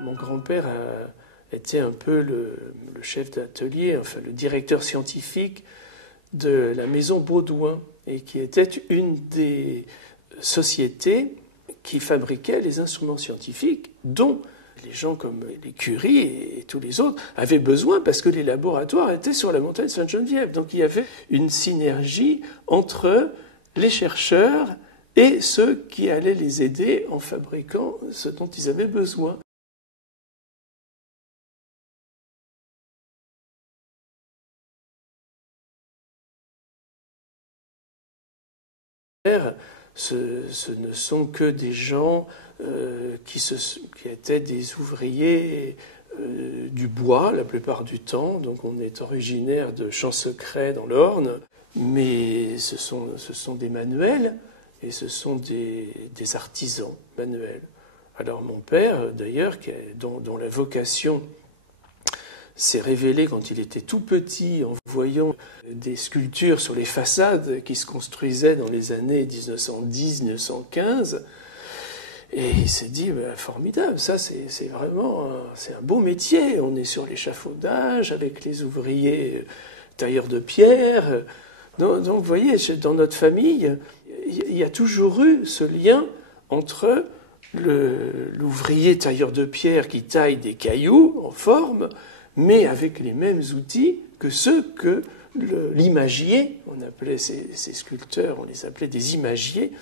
Mon grand-père était un peu le chef d'atelier, enfin le directeur scientifique de la maison Baudouin, et qui était une des sociétés qui fabriquait les instruments scientifiques dont les gens comme les Curie et tous les autres avaient besoin parce que les laboratoires étaient sur la montagne Sainte-Geneviève. Donc il y avait une synergie entre les chercheurs et ceux qui allaient les aider en fabriquant ce dont ils avaient besoin. Ce ne sont que des gens qui étaient des ouvriers du bois la plupart du temps. Donc on est originaire de Champ-Secret dans l'Orne, mais ce sont des manuels et ce sont des artisans manuels. Alors mon père, d'ailleurs, dont la vocation s'est révélée quand il était tout petit en voyant des sculptures sur les façades qui se construisaient dans les années 1910-1915. Et il s'est dit, formidable, ça c'est vraiment c'est un beau métier. On est sur l'échafaudage avec les ouvriers tailleurs de pierre. Donc vous voyez, dans notre famille, il y a toujours eu ce lien entre l'ouvrier tailleur de pierre qui taille des cailloux en forme, mais avec les mêmes outils que ceux que l'imagier, on appelait ces sculpteurs, on les appelait des imagiers,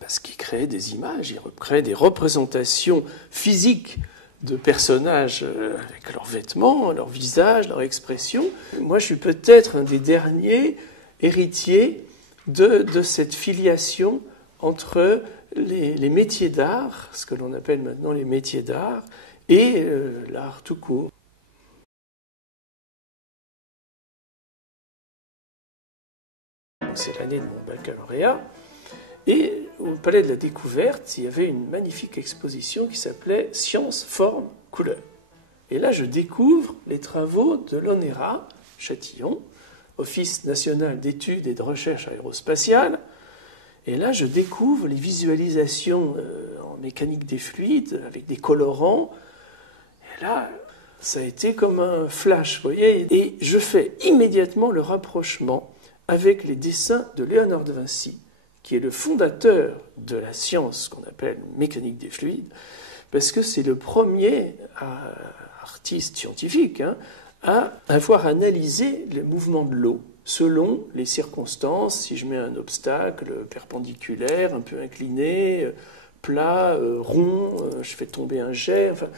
parce qu'ils créaient des images, ils créaient des représentations physiques de personnages avec leurs vêtements, leur visage, leur expression. Moi, je suis peut-être un des derniers héritiers de cette filiation entre les métiers d'art, ce que l'on appelle maintenant les métiers d'art, et l'art tout court. C'est l'année de mon baccalauréat. Et au Palais de la Découverte, il y avait une magnifique exposition qui s'appelait « Science, forme, couleur ». Et là, je découvre les travaux de l'ONERA, Châtillon, Office national d'études et de recherche aérospatiale. Et là, je découvre les visualisations en mécanique des fluides, avec des colorants. Et là, ça a été comme un flash, vous voyez. Et je fais immédiatement le rapprochement avec les dessins de Léonard de Vinci, qui est le fondateur de la science qu'on appelle mécanique des fluides, parce que c'est le premier artiste scientifique à avoir analysé le mouvement de l'eau selon les circonstances. Si je mets un obstacle perpendiculaire, un peu incliné, plat, rond, je fais tomber un jet. Enfin,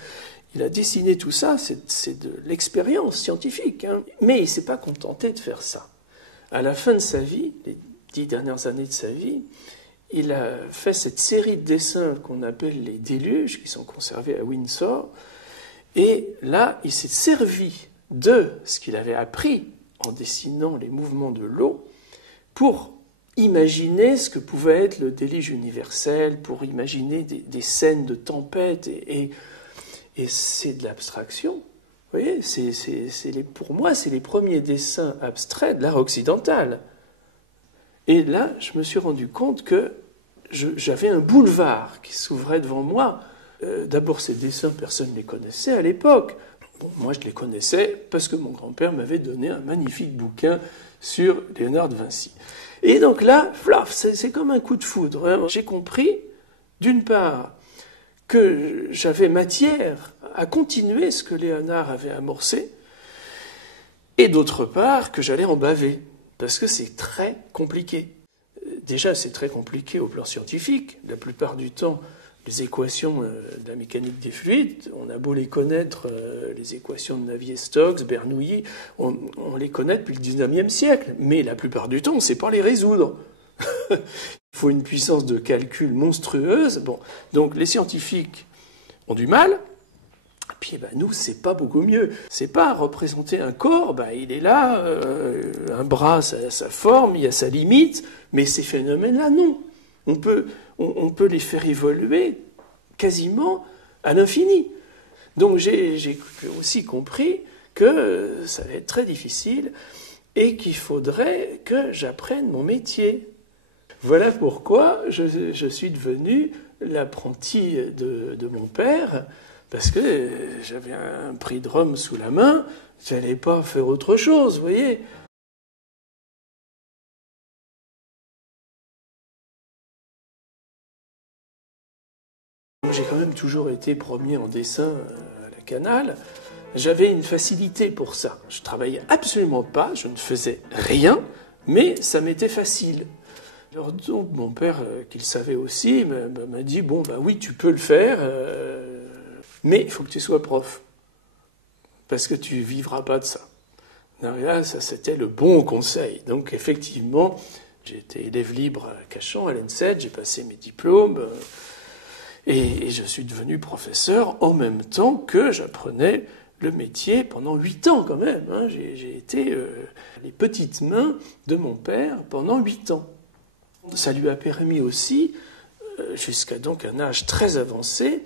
il a dessiné tout ça, c'est de l'expérience scientifique. Mais il ne s'est pas contenté de faire ça. À la fin de sa vie, les 10 dernières années de sa vie, il a fait cette série de dessins qu'on appelle les déluges, qui sont conservés à Windsor. Et là, il s'est servi de ce qu'il avait appris en dessinant les mouvements de l'eau pour imaginer ce que pouvait être le déluge universel, pour imaginer des scènes de tempête. Et c'est de l'abstraction. Vous voyez, pour moi, c'est les premiers dessins abstraits de l'art occidental. Et là, je me suis rendu compte que j'avais un boulevard qui s'ouvrait devant moi. D'abord, ces dessins, personne ne les connaissait à l'époque. Bon, moi, je les connaissais parce que mon grand-père m'avait donné un magnifique bouquin sur Léonard de Vinci. Et donc là, c'est comme un coup de foudre. J'ai compris, d'une part, que j'avais matière à continuer ce que Léonard avait amorcé, et d'autre part, que j'allais en baver. Parce que c'est très compliqué. Déjà, c'est très compliqué au plan scientifique. La plupart du temps, les équations de la mécanique des fluides, on a beau les connaître, les équations de Navier-Stokes, Bernoulli, on les connaît depuis le 19e siècle. Mais la plupart du temps, on ne sait pas les résoudre. Il faut une puissance de calcul monstrueuse. Bon, donc les scientifiques ont du mal. Puis nous, c'est pas beaucoup mieux. C'est pas représenter un corps, il est là, un bras, sa forme, il y a sa limite, mais ces phénomènes-là, non. On peut les faire évoluer quasiment à l'infini. Donc j'ai aussi compris que ça allait être très difficile et qu'il faudrait que j'apprenne mon métier. Voilà pourquoi je suis devenu l'apprenti de mon père, parce que j'avais un prix de Rome sous la main, je n'allais pas faire autre chose, vous voyez. J'ai quand même toujours été premier en dessin à la Canale. J'avais une facilité pour ça. Je travaillais absolument pas, je ne faisais rien, mais ça m'était facile. Alors donc mon père, qui le savait aussi, m'a dit, bon, bah oui, tu peux le faire, mais il faut que tu sois prof, parce que tu vivras pas de ça. Donc là, ça c'était le bon conseil. Donc effectivement, j'ai été élève libre à Cachan, à l'ENSED, j'ai passé mes diplômes, et je suis devenu professeur en même temps que j'apprenais le métier pendant 8 ans quand même. Hein. J'ai été les petites mains de mon père pendant 8 ans. Ça lui a permis aussi, jusqu'à donc un âge très avancé,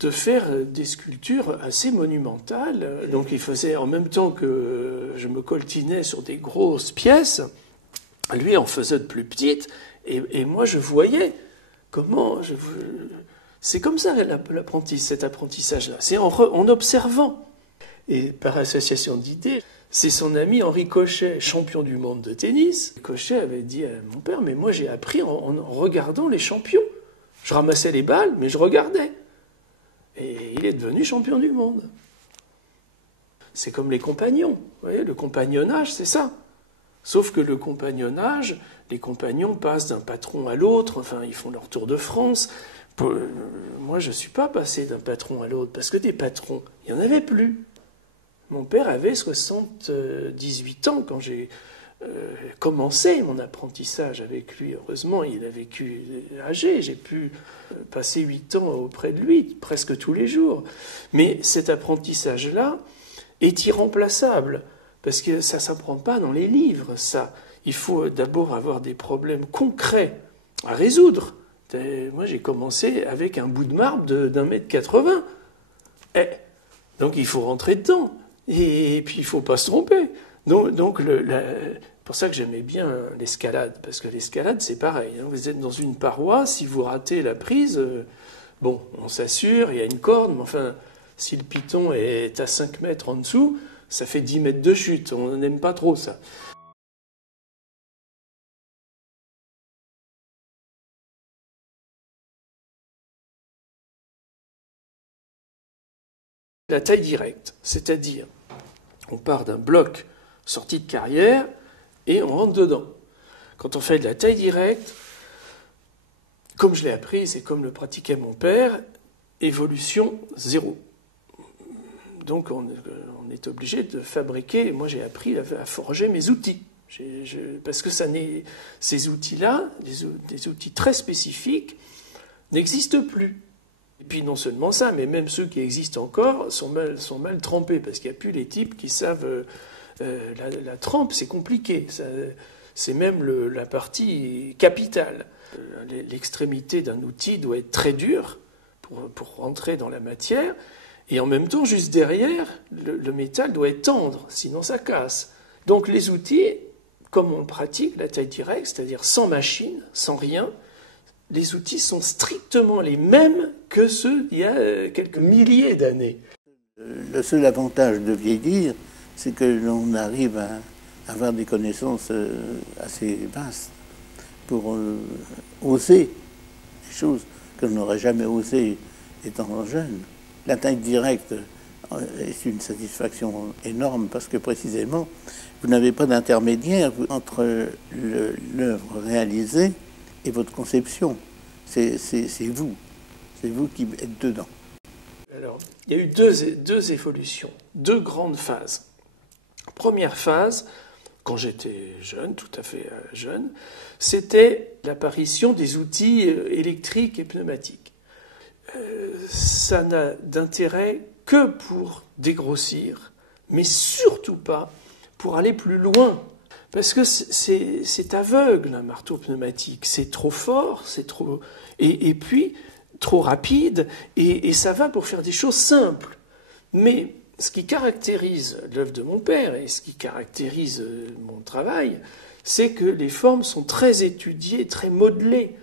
de faire des sculptures assez monumentales. Donc il faisait, en même temps que je me coltinais sur des grosses pièces, lui en faisait de plus petites, et moi je voyais comment... C'est comme ça cet apprentissage-là, c'est en observant. Et par association d'idées, c'est son ami Henri Cochet, champion du monde de tennis. Cochet avait dit à mon père, mais moi j'ai appris en regardant les champions. Je ramassais les balles, mais je regardais. Et il est devenu champion du monde. C'est comme les compagnons. Vous voyez, le compagnonnage, c'est ça. Sauf que le compagnonnage, les compagnons passent d'un patron à l'autre, enfin ils font leur tour de France. Moi, je ne suis pas passé d'un patron à l'autre, parce que des patrons, il n'y en avait plus. Mon père avait 78 ans quand j'ai commencé mon apprentissage avec lui. Heureusement, il a vécu âgé. J'ai pu passer 8 ans auprès de lui, presque tous les jours. Mais cet apprentissage-là est irremplaçable, parce que ça ne s'apprend pas dans les livres, ça. Il faut d'abord avoir des problèmes concrets à résoudre. Moi, j'ai commencé avec un bout de marbre d'1,80 m. Donc, il faut rentrer dedans. Et puis, il ne faut pas se tromper. Donc pour ça que j'aimais bien l'escalade. Parce que l'escalade, c'est pareil. Hein. Vous êtes dans une paroi, si vous ratez la prise, bon, on s'assure, il y a une corde, mais enfin, si le piton est à 5 mètres en dessous, ça fait 10 mètres de chute. On n'aime pas trop ça. La taille directe, c'est-à-dire on part d'un bloc sorti de carrière et on rentre dedans. Quand on fait de la taille directe, comme je l'ai appris, c'est comme le pratiquait mon père, évolution zéro. Donc on est obligé de fabriquer, moi j'ai appris à forger mes outils. Parce que ces outils-là, des outils très spécifiques, n'existent plus. Et puis non seulement ça, mais même ceux qui existent encore sont mal trempés, parce qu'il n'y a plus les types qui savent... la trempe, c'est compliqué. C'est même la partie capitale. L'extrémité d'un outil doit être très dure pour rentrer dans la matière, et en même temps, juste derrière, le métal doit être tendre, sinon ça casse. Donc les outils, comme on pratique la taille directe, c'est-à-dire sans machine, sans rien, les outils sont strictement les mêmes que ceux d'il y a quelques milliers d'années. Le seul avantage de vieillir, c'est que l'on arrive à avoir des connaissances assez vastes pour oser des choses que l'on n'aurait jamais osé étant jeune. La taille directe est une satisfaction énorme parce que précisément, vous n'avez pas d'intermédiaire entre l'œuvre réalisée et votre conception. C'est vous. C'est vous qui êtes dedans. Alors, il y a eu deux évolutions, deux grandes phases. Première phase, quand j'étais jeune, tout à fait jeune, c'était l'apparition des outils électriques et pneumatiques. Ça n'a d'intérêt que pour dégrossir, mais surtout pas pour aller plus loin. Parce que c'est aveugle, un marteau pneumatique. C'est trop fort, c'est trop... Et puis, trop rapide, et ça va pour faire des choses simples. Mais ce qui caractérise l'œuvre de mon père, et ce qui caractérise mon travail, c'est que les formes sont très étudiées, très modelées.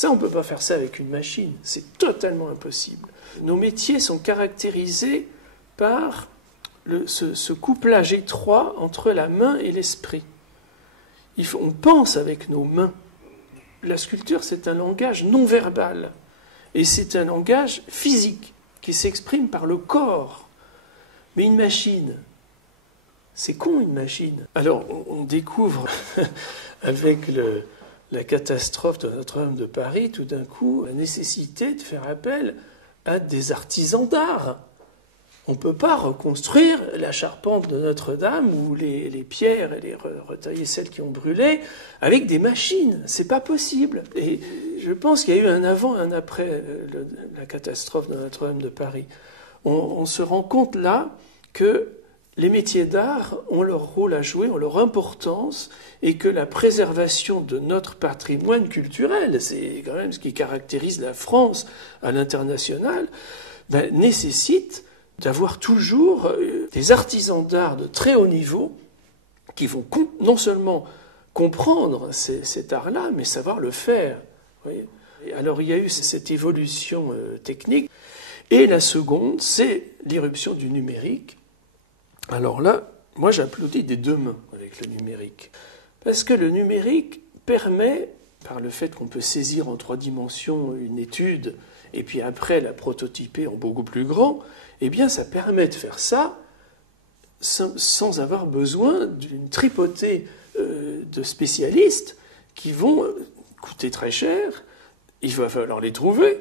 Ça, on ne peut pas faire ça avec une machine. C'est totalement impossible. Nos métiers sont caractérisés par ce couplage étroit entre la main et l'esprit. On pense avec nos mains. La sculpture, c'est un langage non verbal. Et c'est un langage physique qui s'exprime par le corps. Mais une machine, c'est con une machine. Alors on découvre avec la catastrophe de Notre-Dame de Paris, tout d'un coup, la nécessité de faire appel à des artisans d'art. On ne peut pas reconstruire la charpente de Notre-Dame ou les pierres et les retailler celles qui ont brûlé avec des machines. C'est pas possible. Et je pense qu'il y a eu un avant et un après la catastrophe de Notre-Dame de Paris. On se rend compte là que les métiers d'art ont leur rôle à jouer, ont leur importance, et que la préservation de notre patrimoine culturel, c'est quand même ce qui caractérise la France à l'international, nécessite d'avoir toujours des artisans d'art de très haut niveau qui vont non seulement comprendre cet art-là, mais savoir le faire. Voyez. Alors il y a eu cette évolution technique. Et la seconde, c'est l'irruption du numérique. Alors là, moi j'applaudis des deux mains avec le numérique. Parce que le numérique permet, par le fait qu'on peut saisir en 3 dimensions une étude, et puis après la prototyper en beaucoup plus grand, eh bien ça permet de faire ça sans avoir besoin d'une tripotée de spécialistes qui vont coûter très cher. Il va falloir les trouver.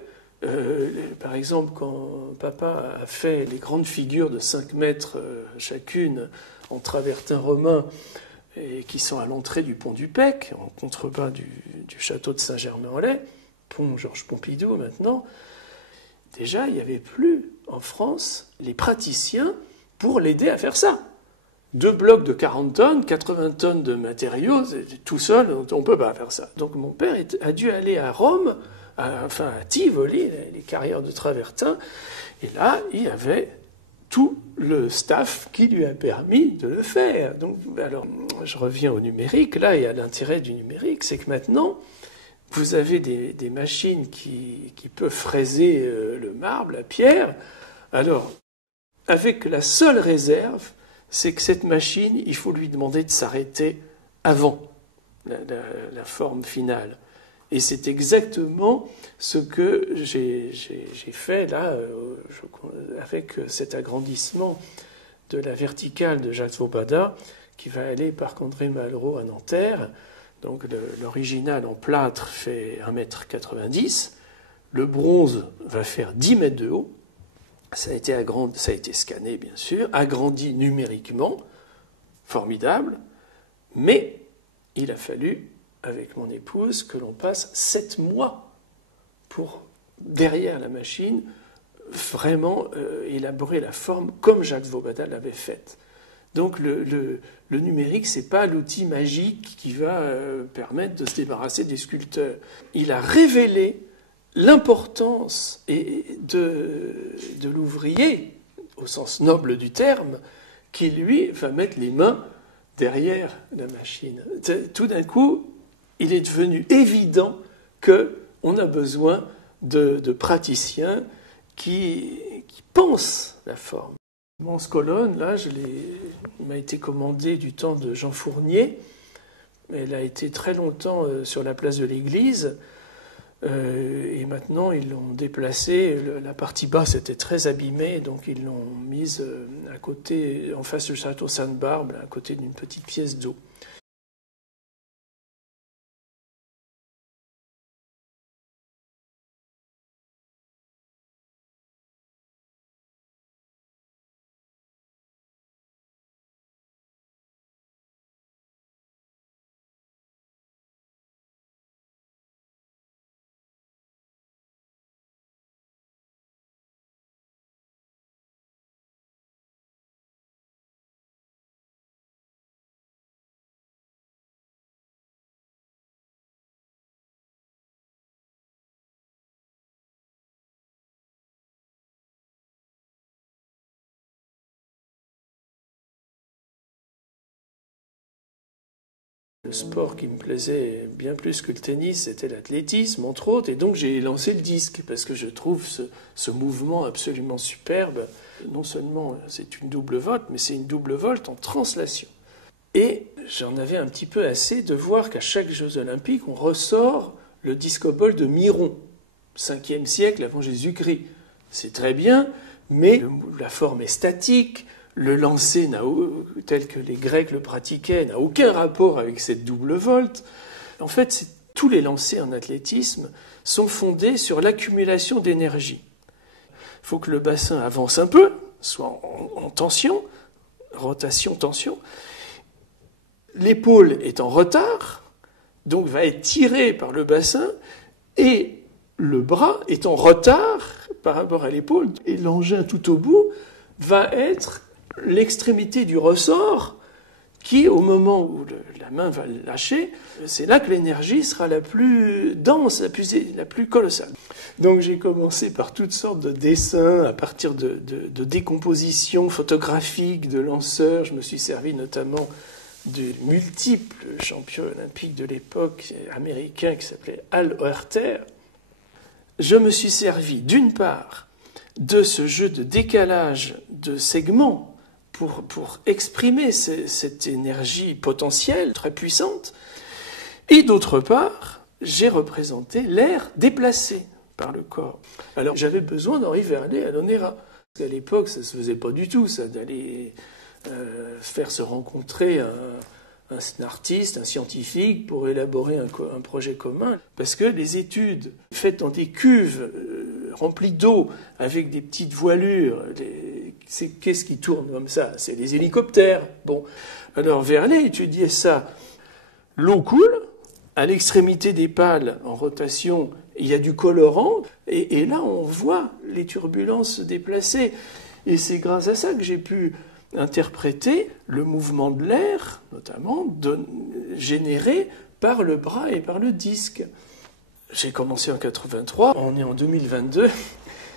Par exemple, quand papa a fait les grandes figures de 5 mètres chacune en travertin romain et qui sont à l'entrée du pont du Pec, en contrebas du château de Saint-Germain-en-Laye, pont Georges Pompidou maintenant, déjà il n'y avait plus en France les praticiens pour l'aider à faire ça. 2 blocs de 40 tonnes, 80 tonnes de matériaux, tout seul, on ne peut pas faire ça. Donc mon père a dû aller à Rome, à Tivoli, les carrières de travertin, et là, il y avait tout le staff qui lui a permis de le faire. Donc, alors, je reviens au numérique, là, et à l'intérêt du numérique, c'est que maintenant, vous avez des machines qui peuvent fraiser le marbre, la pierre. Alors, avec la seule réserve, c'est que cette machine, il faut lui demander de s'arrêter avant la forme finale. Et c'est exactement ce que j'ai fait là, avec cet agrandissement de la verticale de Jacques Vaubada, qui va aller par André Malraux à Nanterre. Donc l'original en plâtre fait 1,90 m, le bronze va faire 10 mètres de haut, ça a été scanné bien sûr, agrandi numériquement, formidable, mais il a fallu, avec mon épouse, que l'on passe 7 mois pour, derrière la machine, vraiment élaborer la forme comme Jacques Vaubada l'avait faite. Donc le numérique, ce n'est pas l'outil magique qui va permettre de se débarrasser des sculpteurs. Il a révélé l'importance de l'ouvrier, au sens noble du terme, qui, lui, va mettre les mains derrière la machine. Tout d'un coup, il est devenu évident qu'on a besoin de praticiens qui pensent la forme. L'immense colonne, là, il m'a été commandé du temps de Jean Fournier. Elle a été très longtemps sur la place de l'église. Et maintenant, ils l'ont déplacée. La partie basse était très abîmée, donc ils l'ont mise à côté, en face du château Sainte-Barbe, à côté d'une petite pièce d'eau. Le sport qui me plaisait bien plus que le tennis, c'était l'athlétisme, entre autres, et donc j'ai lancé le disque, parce que je trouve ce mouvement absolument superbe. Non seulement c'est une double volte, mais c'est une double volte en translation. Et j'en avais un petit peu assez de voir qu'à chaque Jeux Olympiques, on ressort le disco-ball de Miron, 5e siècle avant Jésus-Christ. C'est très bien, mais la forme est statique, le lancer tel que les Grecs le pratiquaient n'a aucun rapport avec cette double volte. En fait, tous les lancers en athlétisme sont fondés sur l'accumulation d'énergie. Il faut que le bassin avance un peu, soit en tension, rotation, tension. L'épaule est en retard, donc va être tiré par le bassin, et le bras est en retard par rapport à l'épaule, et l'engin tout au bout va être l'extrémité du ressort qui, au moment où la main va le lâcher, c'est là que l'énergie sera la plus dense, la plus colossale. Donc j'ai commencé par toutes sortes de dessins, à partir de décompositions photographiques de lanceurs. Je me suis servi notamment de multiples champions olympiques de l'époque américain qui s'appelait Al Oerter. Je me suis servi d'une part de ce jeu de décalage de segments pour exprimer cette énergie potentielle très puissante, et d'autre part, j'ai représenté l'air déplacé par le corps. Alors j'avais besoin d'Henri Verlet à l'Onera. À l'époque, ça ne se faisait pas du tout, ça, d'aller faire se rencontrer un artiste, un scientifique, pour élaborer un projet commun. Parce que les études faites dans des cuves remplies d'eau, avec des petites voilures, qu'est-ce qui tourne comme ça? C'est les hélicoptères. Bon, alors Verlet étudiait ça. L'eau coule, à l'extrémité des pales, en rotation, il y a du colorant, et là on voit les turbulences se déplacer. Et c'est grâce à ça que j'ai pu interpréter le mouvement de l'air, notamment généré par le bras et par le disque. J'ai commencé en 83, on est en 2022,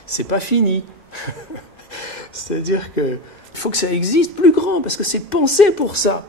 c'est pas fini. C'est-à-dire qu'il faut que ça existe plus grand, parce que c'est pensé pour ça.